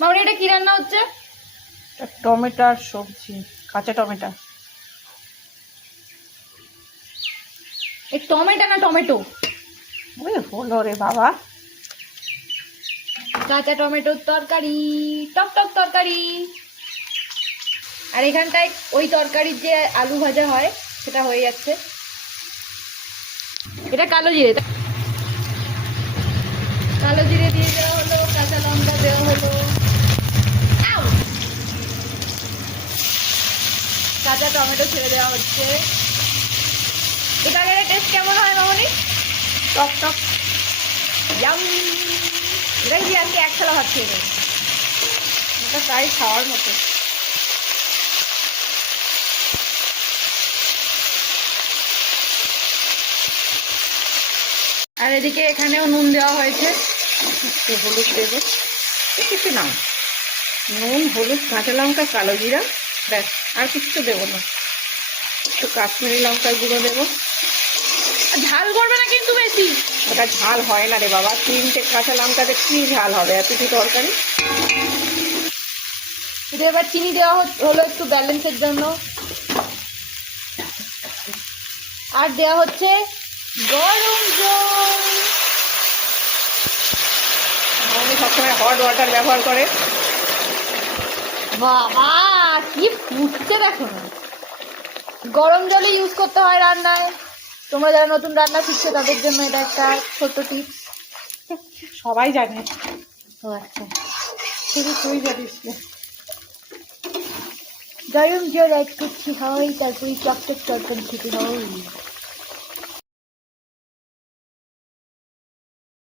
মামনি এটা কি রান্না হচ্ছে? টমেটোর সবজি, কাঁচা টমেটো। এই টমেটো না টমেটো? ওই হলো রে বাবা, কাঁচা টমেটোর তরকারি, টক টক তরকারি। আর এখানটায় ওই তরকারির যে আলু ভাজা হয় সেটা হয়ে যাচ্ছে। এটা কালো জিরে, কালো জিরে দিয়ে দেওয়া হলো, কাঁচা লঙ্কা দেওয়া হলো, কাঁচা টমেটো ছেড়ে দেওয়া হচ্ছে। এই তরকারির টেস্ট কেমন হয় মামনি? টক টক। ইয়াম! এটাই দিয়ে আজকে এক থালা ভাত খেয়ে দেবো। এটা তাই খাওয়ার মতো। আর এদিকে এখানেও নুন দেওয়া হয়েছে, একটু হলুদ দেবো, কিছু না, নুন, হলুদ, কাঁচা লঙ্কা, কালো জিরা, ব্যাস, আর কিছু দেবো না। একটু কাশ্মীরি লঙ্কার গুঁড়ো দেবো। ঝাল করবে না কিন্তু বেশি। ওটা ঝাল হয় না রে বাবা, 3টে কাঁচা লঙ্কাতে কি ঝাল হবে এত কি তরকারি। এটা এবার চিনি দেওয়া হলো একটু ব্যালেন্সের জন্য। আর দেওয়া হচ্ছে গরম জল। উনি সবসময় হট ওয়াটার ব্যবহার করে। বাবা কি ফুটছে দেখো না। গরম জলই ইউজ করতে হয় রান্নায়। তোমরা যারা নতুন রান্না শিখছো তাদের জন্য এটা একটা ছোট্ট টিপস। সবাই জানে, ও আচ্ছা। শুধু তুই জানিস না। গরম জল এক করছি হয়, তারপরে চকচক তরকারি খেতে হয়।